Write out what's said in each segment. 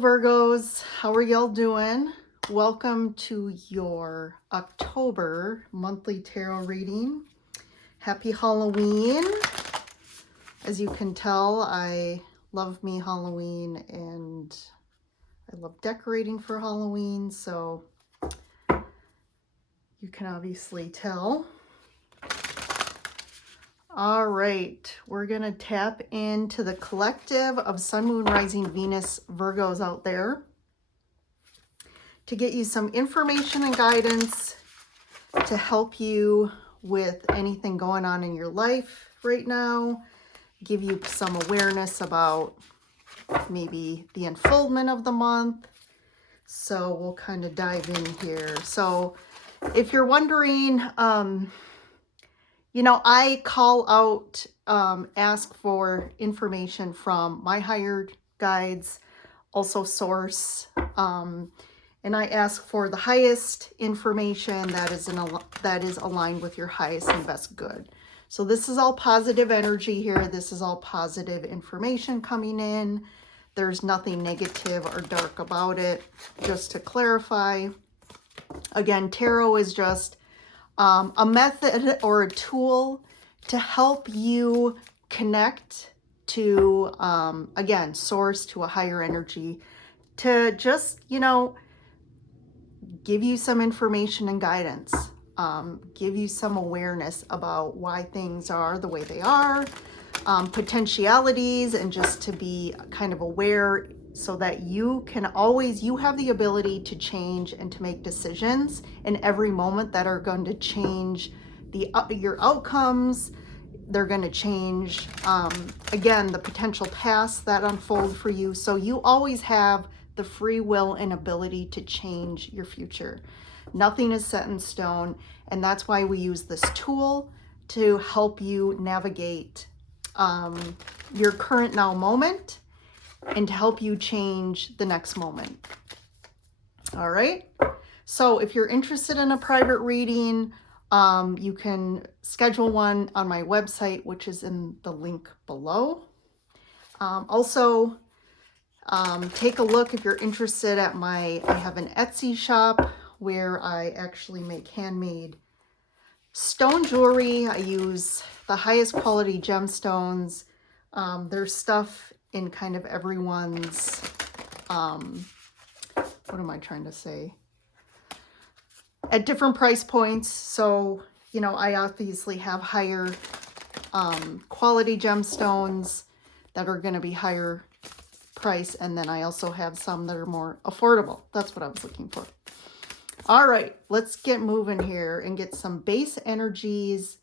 Virgos, how are y'all doing? Welcome to your October monthly tarot reading. Happy Halloween. As you can tell, I love me Halloween and I love decorating for Halloween, so you can obviously tell. All right, we're going to tap into the collective of Sun, Moon, Rising, Venus, Virgos out there to get you some information and guidance to help you with anything going on in your life right now, give you some awareness about maybe the unfoldment of the month. So we'll kind of dive in here. So if you're wondering, I call out, ask for information from my hired guides, also source, and I ask for the highest information that is aligned with your highest and best good. So this is all positive energy here. This is all positive information coming in. There's nothing negative or dark about it. Just to clarify, again, tarot is just a method or a tool to help you connect to, again, source, to a higher energy, to just, give you some information and guidance, give you some awareness about why things are the way they are, potentialities, and just to be kind of aware so that you have the ability to change and to make decisions in every moment that are going to change your outcomes. They're going to change, again, the potential paths that unfold for you. So you always have the free will and ability to change your future. Nothing is set in stone. And that's why we use this tool to help you navigate your current now moment and to help you change the next moment. All right. So if you're interested in a private reading, you can schedule one on my website, which is in the link below. Also, take a look if you're interested at I have an Etsy shop where I actually make handmade stone jewelry. I use the highest quality gemstones. There's stuff in kind of everyone's, what am I trying to say? At different price points. So, I obviously have higher quality gemstones that are going to be higher price. And then I also have some that are more affordable. That's what I was looking for. All right, let's get moving here and get some base energies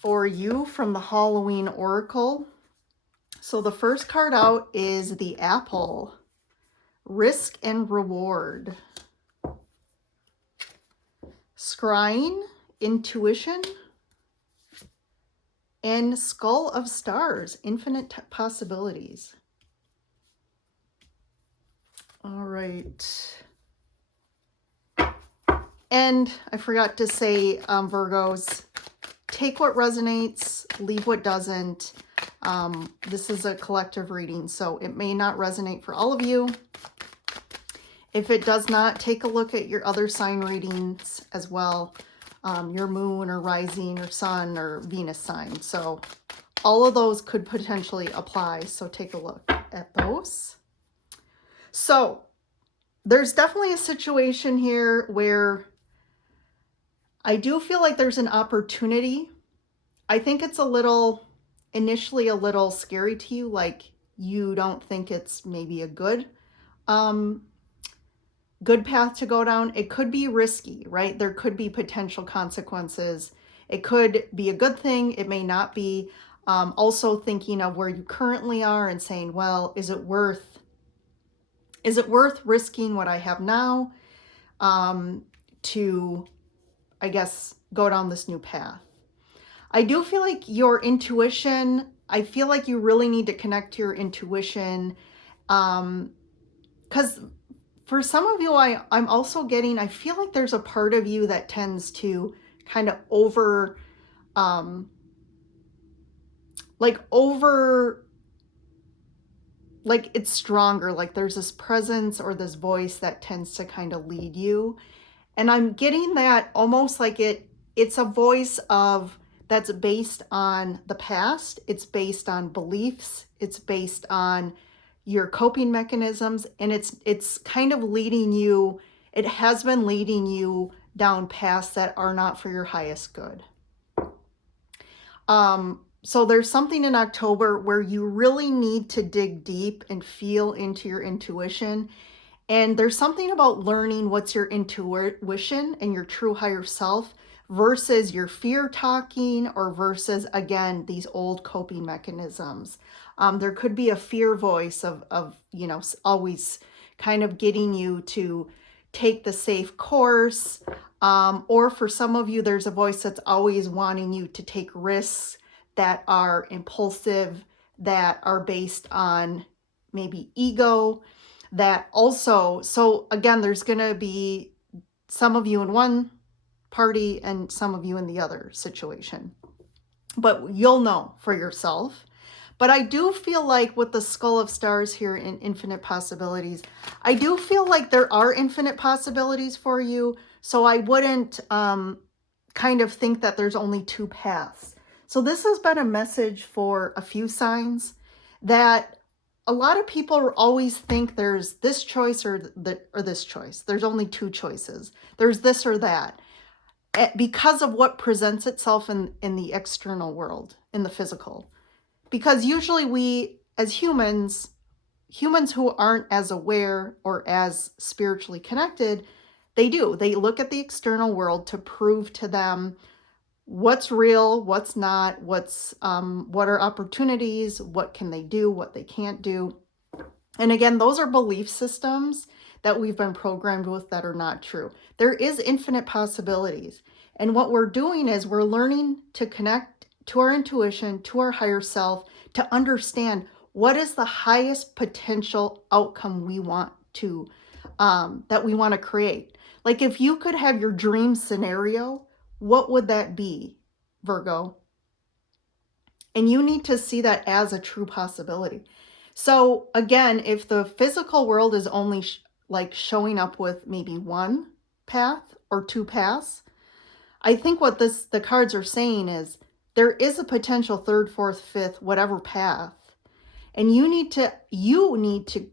for you from the Halloween Oracle. So the first card out is the Apple, Risk and Reward. Scrying, Intuition, and Skull of Stars, Infinite Possibilities. All right. And I forgot to say, Virgos, take what resonates, leave what doesn't. This is a collective reading, so it may not resonate for all of you. If it does not, take a look at your other sign readings as well, your moon or rising or sun or Venus sign. So all of those could potentially apply, so take a look at those. So there's definitely a situation here where I do feel like there's an opportunity. I think it's initially a little scary to you, like you don't think it's maybe a good path to go down. It could be risky, right? There could be potential consequences. It could be a good thing. It may not be. Also thinking of where you currently are and saying, well, is it worth risking what I have now to, I guess, go down this new path? I do feel like your intuition, I feel like you really need to connect to your intuition. Because for some of you, I'm also getting, I feel like there's a part of you that tends to kind of over like it's stronger, like there's this presence or this voice that tends to kind of lead you. And I'm getting that almost like it's a voice of that's based on the past, it's based on beliefs, it's based on your coping mechanisms, and it's kind of leading you, it has been leading you down paths that are not for your highest good. So there's something in October where you really need to dig deep and feel into your intuition. And there's something about learning what's your intuition and your true higher self versus your fear talking, or versus, again, these old coping mechanisms. There could be a fear voice of, you know, always kind of getting you to take the safe course. Or for some of you, there's a voice that's always wanting you to take risks that are impulsive, that are based on maybe ego, that also, so again, there's going to be some of you in one party and some of you in the other situation, but you'll know for yourself. But I do feel like with the Skull of Stars here in Infinite Possibilities, I do feel like there are infinite possibilities for you. So I wouldn't kind of think that there's only two paths. So this has been a message for a few signs, that a lot of people always think there's this choice or this choice. There's only two choices. There's this or that, because of what presents itself in the external world, in the physical. Because usually we, as humans who aren't as aware or as spiritually connected, they look at the external world to prove to them what's real, what's not, what are opportunities, what can they do, what they can't do. And again, those are belief systems that we've been programmed with that are not true. There is infinite possibilities. And what we're doing is we're learning to connect to our intuition, to our higher self, to understand what is the highest potential outcome we want to, that we want to create. Like if you could have your dream scenario, what would that be, Virgo? And you need to see that as a true possibility. So again, if the physical world is only like showing up with maybe one path or two paths, I think what the cards are saying is there is a potential third, fourth, fifth, whatever path. And you need to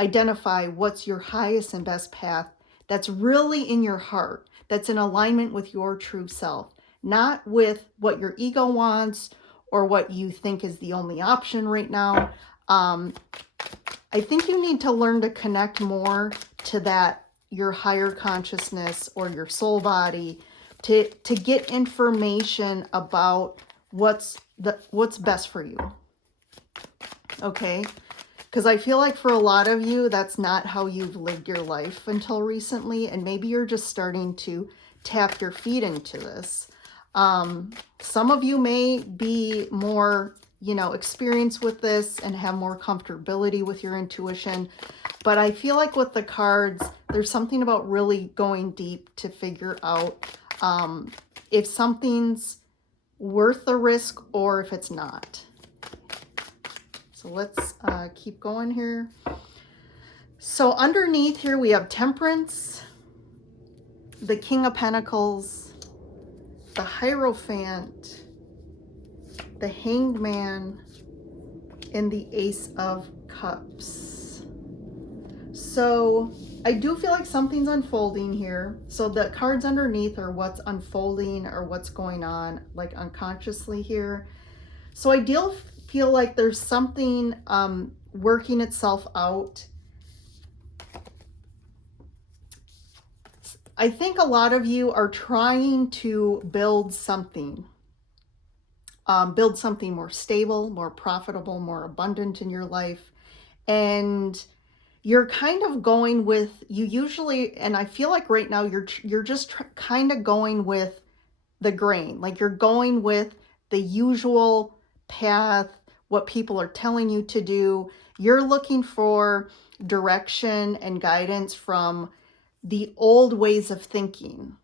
identify what's your highest and best path that's really in your heart, that's in alignment with your true self, not with what your ego wants or what you think is the only option right now. I think you need to learn to connect more to that, your higher consciousness or your soul body, to get information about what's best for you. Okay? Because I feel like for a lot of you, that's not how you've lived your life until recently, and maybe you're just starting to tap your feet into this. Some of you may be more, experienced with this and have more comfortability with your intuition. But I feel like with the cards, there's something about really going deep to figure out if something's worth the risk or if it's not. So let's keep going here. So underneath here, we have Temperance, the King of Pentacles, the Hierophant, the Hanged Man, and the Ace of Cups. So I do feel like something's unfolding here. So the cards underneath are what's unfolding or what's going on, like unconsciously here. So I feel like there's something working itself out. I think a lot of you are trying to build something more stable, more profitable, more abundant in your life. And you're kind of going with, you usually, and I feel like right now you're just kind of going with the grain. Like you're going with the usual path, what people are telling you to do. You're looking for direction and guidance from the old ways of thinking.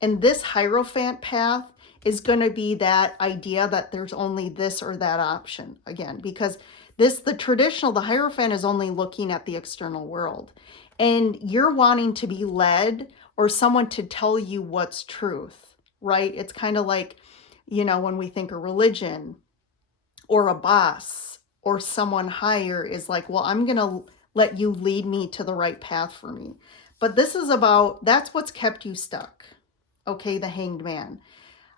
And this Hierophant path is going to be that idea that there's only this or that option, again, because The Hierophant is only looking at the external world. And you're wanting to be led or someone to tell you what's truth, right? It's kind of like, when we think of religion or a boss or someone higher is like, well, I'm going to let you lead me to the right path for me. But this is that's what's kept you stuck. Okay, the Hanged Man.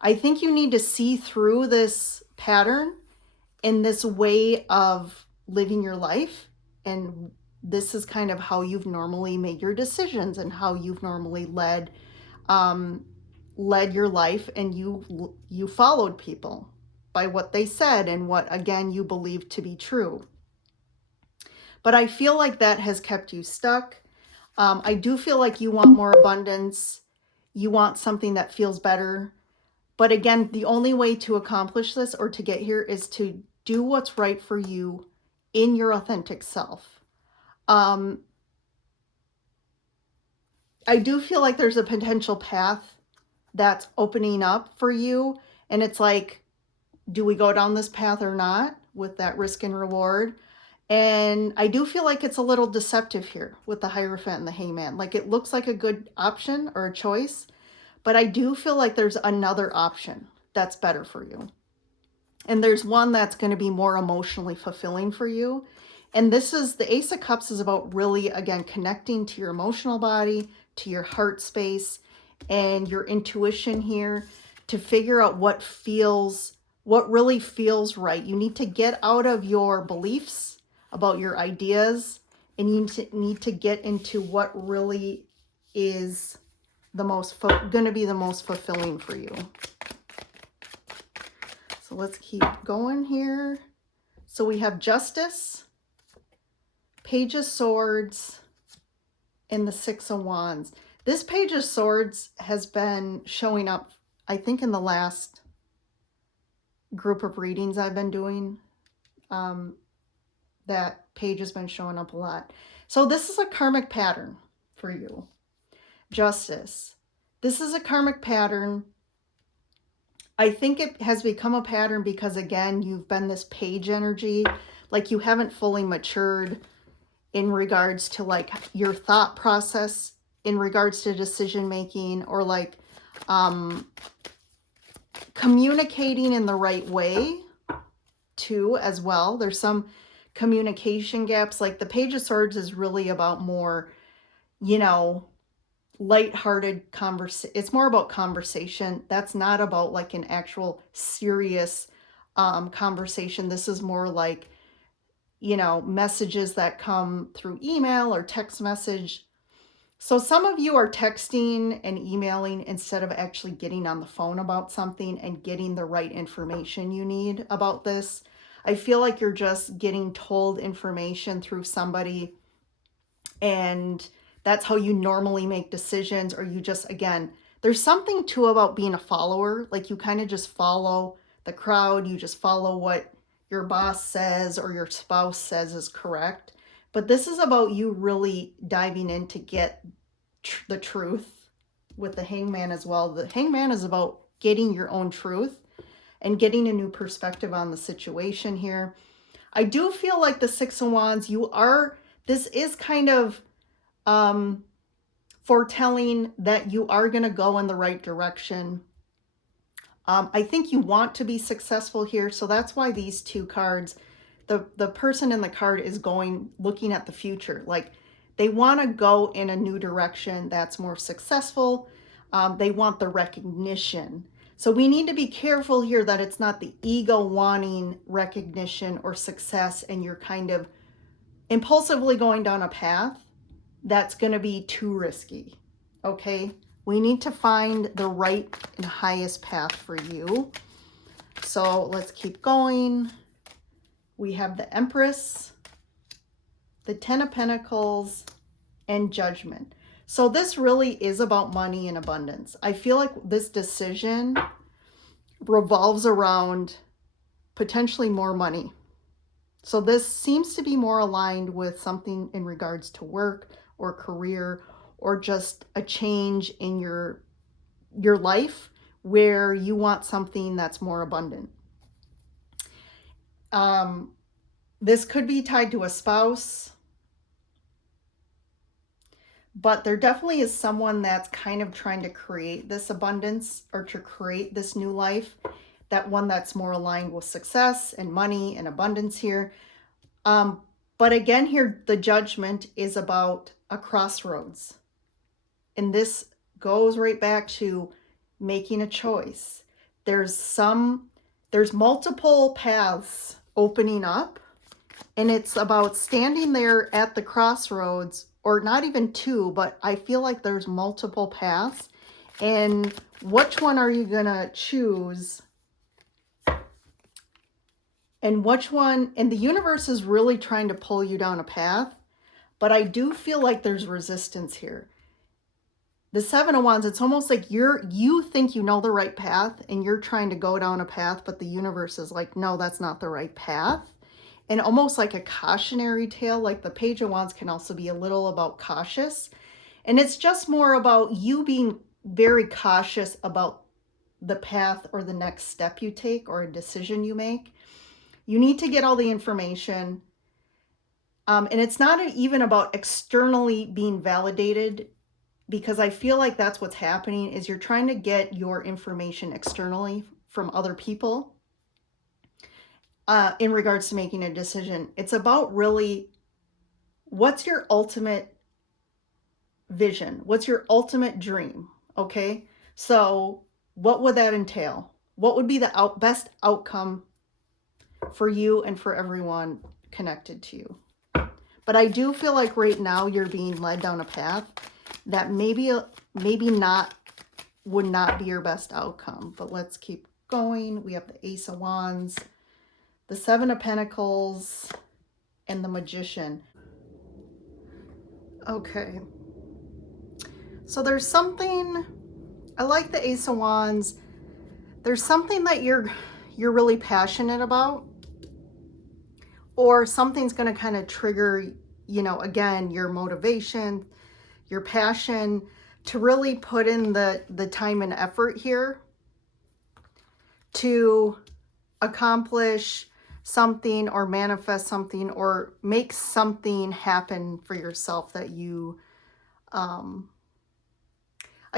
I think you need to see through this pattern in this way of living your life. And this is kind of how you've normally made your decisions and how you've normally led your life, and you followed people by what they said and what, again, you believed to be true. But I feel like that has kept you stuck. I do feel like you want more abundance. You want something that feels better. But again, the only way to accomplish this or to get here is to do what's right for you in your authentic self. I do feel like there's a potential path that's opening up for you. And it's like, do we go down this path or not, with that risk and reward? And I do feel like it's a little deceptive here with the Hierophant and the Hangman. Like, it looks like a good option or a choice, but I do feel like there's another option that's better for you. And there's one that's going to be more emotionally fulfilling for you. And this is the Ace of Cups is about really, again, connecting to your emotional body, to your heart space, and your intuition here to figure out what really feels right. You need to get out of your beliefs about your ideas, and you need to get into what really is going to be the most fulfilling for you. So let's keep going here. So we have Justice, Page of Swords, and the Six of Wands. This Page of Swords has been showing up, I think, in the last group of readings I've been doing. That page has been showing up a lot. So this is a karmic pattern for you. Justice. This is a karmic pattern. I think it has become a pattern because, again, you've been this page energy. Like, you haven't fully matured in regards to, like, your thought process in regards to decision making, or like communicating in the right way too as well. There's some communication gaps. Like, the Page of Swords is really about more, lighthearted conversation. It's more about conversation. That's not about like an actual serious conversation. This is more like, messages that come through email or text message. So some of you are texting and emailing instead of actually getting on the phone about something and getting the right information you need about this. I feel like you're just getting told information through somebody, and that's how you normally make decisions. Or you just, again, there's something too about being a follower. Like, you kind of just follow the crowd. You just follow what your boss says or your spouse says is correct. But this is about you really diving in to get the truth with the Hangman as well. The Hangman is about getting your own truth and getting a new perspective on the situation here. I do feel like the Six of Wands, this is kind of foretelling that you are going to go in the right direction. I think you want to be successful here. So that's why these two cards, the person in the card is looking at the future. Like, they want to go in a new direction that's more successful. They want the recognition. So we need to be careful here that it's not the ego wanting recognition or success, and you're kind of impulsively going down a path that's going to be too risky. Okay? We need to find the right and highest path for you. So let's keep going. We have the Empress, the Ten of Pentacles, and Judgment. So this really is about money and abundance. I feel like this decision revolves around potentially more money. So this seems to be more aligned with something in regards to work or career, or just a change in your life where you want something that's more abundant. This could be tied to a spouse, but there definitely is someone that's kind of trying to create this abundance or to create this new life, that one that's more aligned with success and money and abundance here. But again, here the judgment is about a crossroads. And this goes right back to making a choice. There's multiple paths opening up, and it's about standing there at the crossroads, or not even two, but I feel like there's multiple paths. And which one are you gonna choose? And which one, and the universe is really trying to pull you down a path, but I do feel like there's resistance here. The Seven of Wands, it's almost like you think you know the right path and you're trying to go down a path, but the universe is like, no, that's not the right path. And almost like a cautionary tale, like the Page of Wands can also be a little about cautious. And it's just more about you being very cautious about the path or the next step you take or a decision you make. You need to get all the information. And it's not even about externally being validated, because I feel like that's what's happening is you're trying to get your information externally from other people in regards to making a decision. It's about really, what's your ultimate vision? What's your ultimate dream? Okay. So what would that entail? What would be the best outcome for you and for everyone connected to you? But I do feel like right now you're being led down a path that maybe not would not be your best outcome. But let's keep going. We have the Ace of Wands, the Seven of Pentacles, and the Magician. Okay. So there's something, I like the Ace of Wands. There's something that you're really passionate about, or something's going to kind of trigger, again, your motivation, your passion to really put in the time and effort here to accomplish something or manifest something or make something happen for yourself that you, I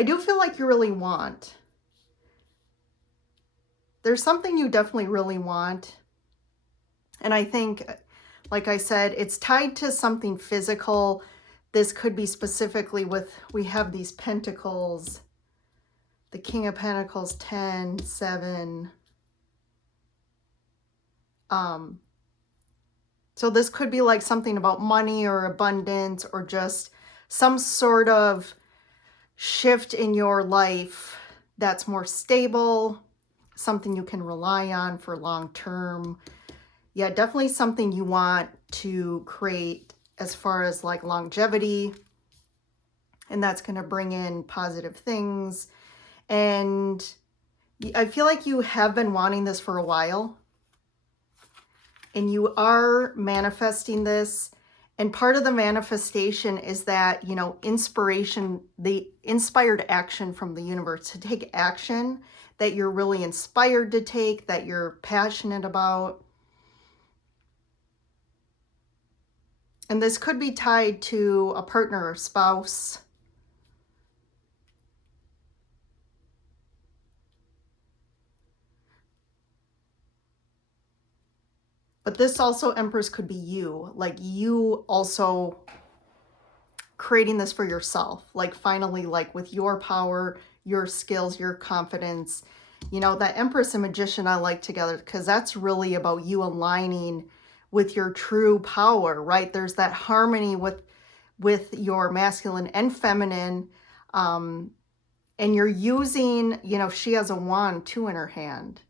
do feel like you really want. There's something you definitely really want. And I think, like I said, it's tied to something physical. This could be specifically we have these pentacles, the King of Pentacles, 10, 7. So this could be like something about money or abundance or just some sort of shift in your life that's more stable, something you can rely on for long term. Yeah, definitely something you want to create as far as like longevity, and that's going to bring in positive things. And I feel like you have been wanting this for a while, and you are manifesting this. And part of the manifestation is that, inspiration, the inspired action from the universe, to take action that you're really inspired to take, that you're passionate about. And this could be tied to a partner or spouse. But this also, Empress, could be you. Like you also creating this for yourself. Like finally, like with your power, your skills, your confidence. That Empress and Magician I like together because that's really about you aligning with your true power, right? There's that harmony with your masculine and feminine. And you're using, she has a wand too in her hand.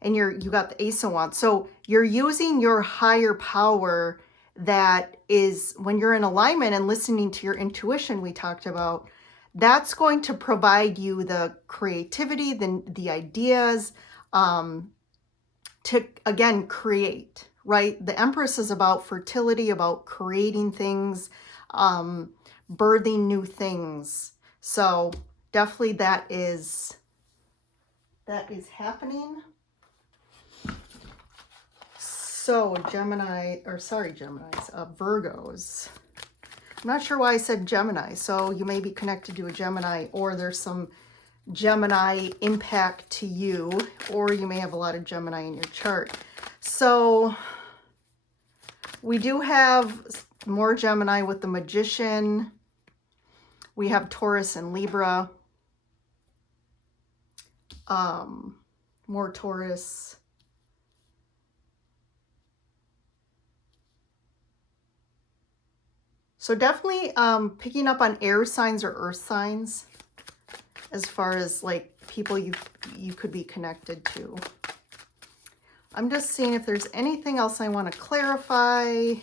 And you got the Ace of Wands. So you're using your higher power that is, when you're in alignment and listening to your intuition we talked about, that's going to provide you the creativity, the ideas to, again, create, right? The Empress is about fertility, about creating things, birthing new things. So definitely that is happening. So Gemini, or sorry, Geminis, Virgos. I'm not sure why I said Gemini. So you may be connected to a Gemini, or there's some Gemini impact to you, or you may have a lot of Gemini in your chart. So we do have more Gemini with the Magician. We have Taurus and Libra. More Taurus. So definitely picking up on air signs or earth signs as far as like people you could be connected to. I'm just seeing if there's anything else I want to clarify.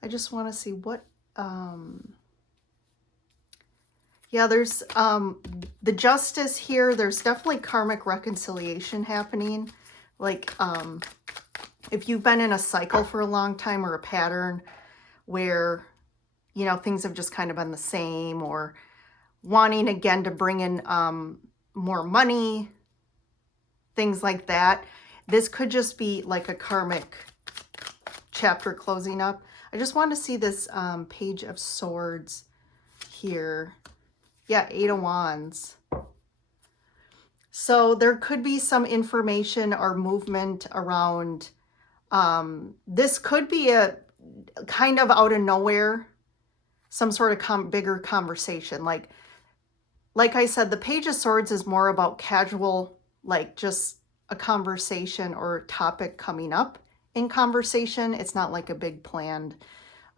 I just want to see what, yeah, there's the Justice here. There's definitely karmic reconciliation happening. Like, if you've been in a cycle for a long time or a pattern where, you know, things have just kind of been the same, or wanting again to bring in more money, things like that. This could just be like a karmic chapter closing up. I just want to see this Page of Swords here. Yeah, Eight of Wands. So there could be some information or movement around, this could be a kind of out of nowhere, some sort of bigger conversation. Like I said, the Page of Swords is more about casual, like just a conversation or topic coming up in conversation. It's not like a big planned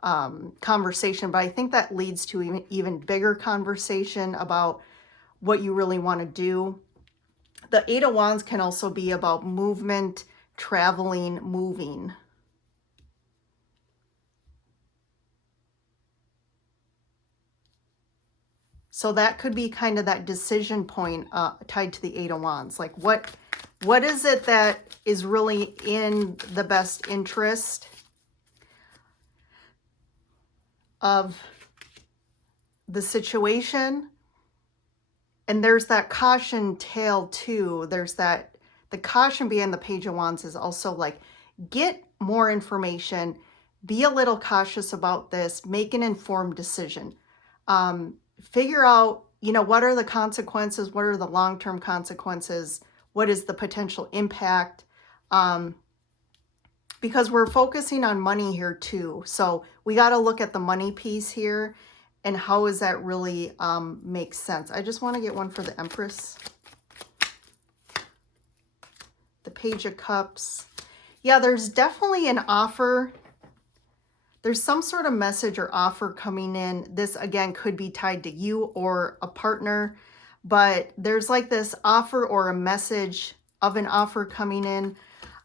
conversation, but I think that leads to even bigger conversation about what you really want to do. The Eight of Wands can also be about movement, traveling, moving. So that could be kind of that decision point tied to the Eight of Wands. Like what is it that is really in the best interest of the situation? And there's that caution tale too. There's that, the caution being the Page of Wands is also like, get more information, be a little cautious about this, make an informed decision. Figure out, you know, what are the consequences? What are the long-term consequences? What is the potential impact? Because we're focusing on money here too. So we got to look at the money piece here and how does that really make sense? I just want to get one for the Empress. The Page of Cups. Yeah, there's definitely an offer. There's some sort of message or offer coming in. This, again, could be tied to you or a partner, but there's like this offer or a message of an offer coming in.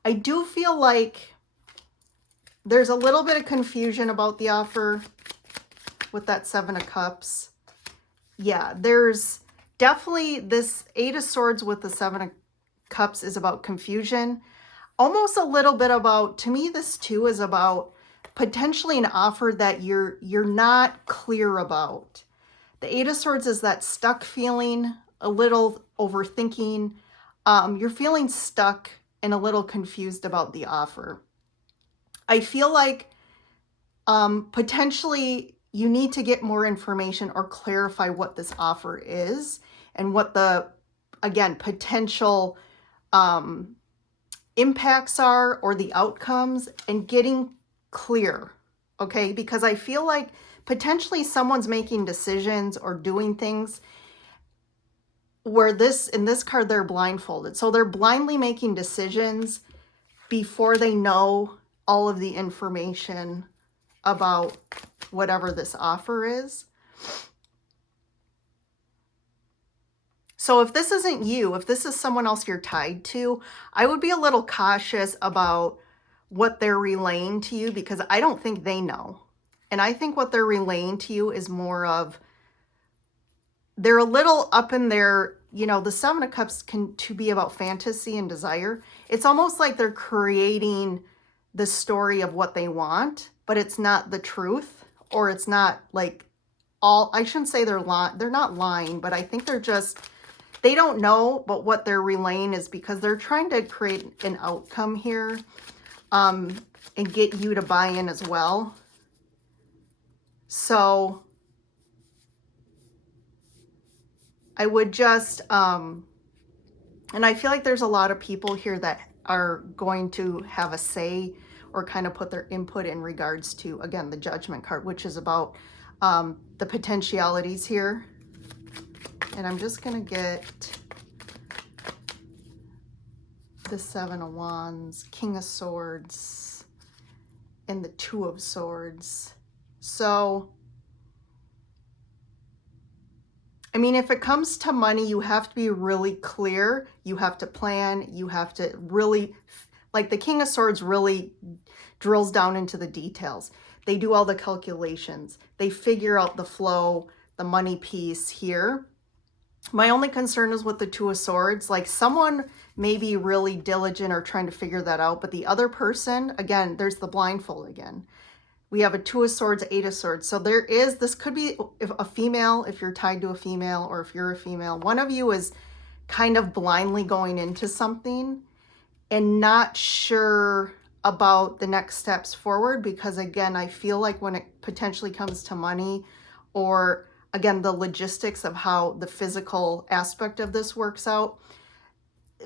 I do feel like there's a little bit of confusion about the offer with that Seven of Cups. Yeah, there's definitely this Eight of Swords with the Seven of Cups is about confusion. Almost a little bit about, to me, this too is about potentially an offer that you're not clear about. The Eight of Swords is that stuck feeling, a little overthinking. You're feeling stuck and a little confused about the offer. I feel like potentially you need to get more information or clarify what this offer is and what the, again, potential impacts are or the outcomes, and getting clear, okay? Because I feel like potentially someone's making decisions or doing things where in this card, they're blindfolded. So they're blindly making decisions before they know all of the information about whatever this offer is. So if this isn't you, if this is someone else you're tied to, I would be a little cautious about what they're relaying to you, because I don't think they know. And I think what they're relaying to you is more of, they're a little up in their, you know, the Seven of Cups can to be about fantasy and desire. It's almost like they're creating the story of what they want, but it's not the truth, or it's not like all, I shouldn't say they're not lying, but I think they're just, they don't know, but what they're relaying is because they're trying to create an outcome here, and get you to buy in as well. So I would just, and I feel like there's a lot of people here that are going to have a say or kind of put their input in regards to, again, the Judgment card, which is about the potentialities here. And I'm just going to get the Seven of Wands, King of Swords, and the Two of Swords. So, I mean, if it comes to money, you have to be really clear. You have to plan. You have to really, like the King of Swords really drills down into the details. They do all the calculations. They figure out the flow, the money piece here. My only concern is with the Two of Swords. Like someone may be really diligent or trying to figure that out, but the other person, again, there's the blindfold again. We have a Two of Swords, Eight of Swords. So there is, this could be if a female, if you're tied to a female, or if you're a female, one of you is kind of blindly going into something and not sure about the next steps forward, because again, I feel like when it potentially comes to money, or again, the logistics of how the physical aspect of this works out,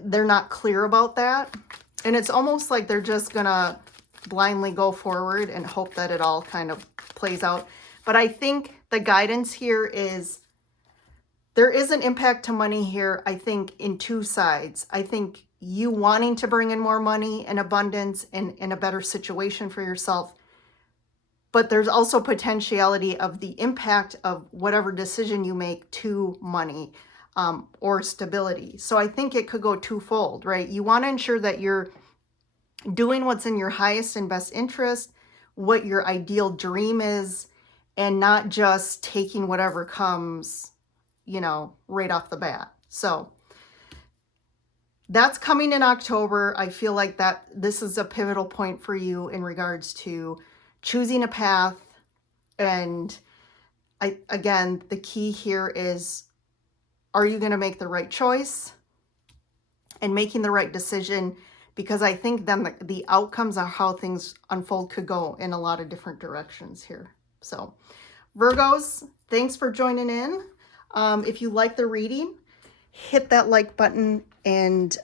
they're not clear about that. And it's almost like they're just gonna blindly go forward and hope that it all kind of plays out. But I think the guidance here is there is an impact to money here, I think, in two sides. I think you wanting to bring in more money and abundance and in a better situation for yourself, but there's also potentiality of the impact of whatever decision you make to money or stability. So I think it could go twofold, right? You want to ensure that you're doing what's in your highest and best interest, what your ideal dream is, and not just taking whatever comes, you know, right off the bat. So that's coming in October. I feel like that this is a pivotal point for you in regards to choosing a path. And again, the key here is, are you going to make the right choice and making the right decision? Because I think then the outcomes of how things unfold could go in a lot of different directions here. So Virgos, thanks for joining in. If you like the reading, hit that like button and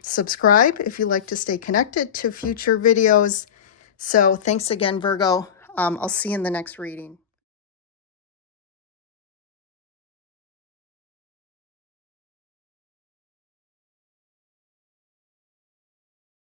subscribe if you like to stay connected to future videos. So thanks again, Virgo. I'll see you in the next reading.